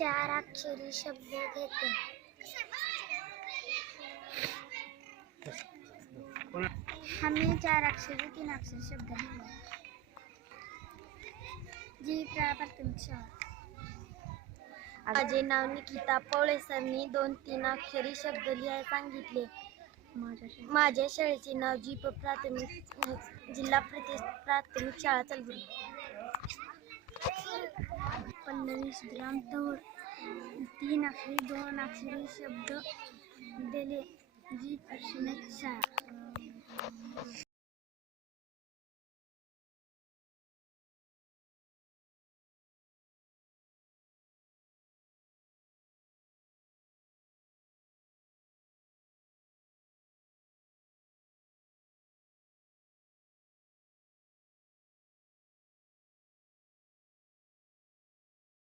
चार अक्षरी शब्द घेते. हमें आम्ही चार अक्षरी तीन अक्षर शब्द लिहिले जी प्राथमिक शाळा. माझे नाव निकिता पवळे सरनी दोन तीन अक्षरी शब्द लिहायला सांगितले. माझ्या शाळेचे नाव जीप प्राथमिक जिल्हा प्रति प्राथमिक शाळा चलबुर्गी पल्लवी सुधराम तोड तीन अक्षरी दोन अक्षरी शब्द दिले. जी प्रश्न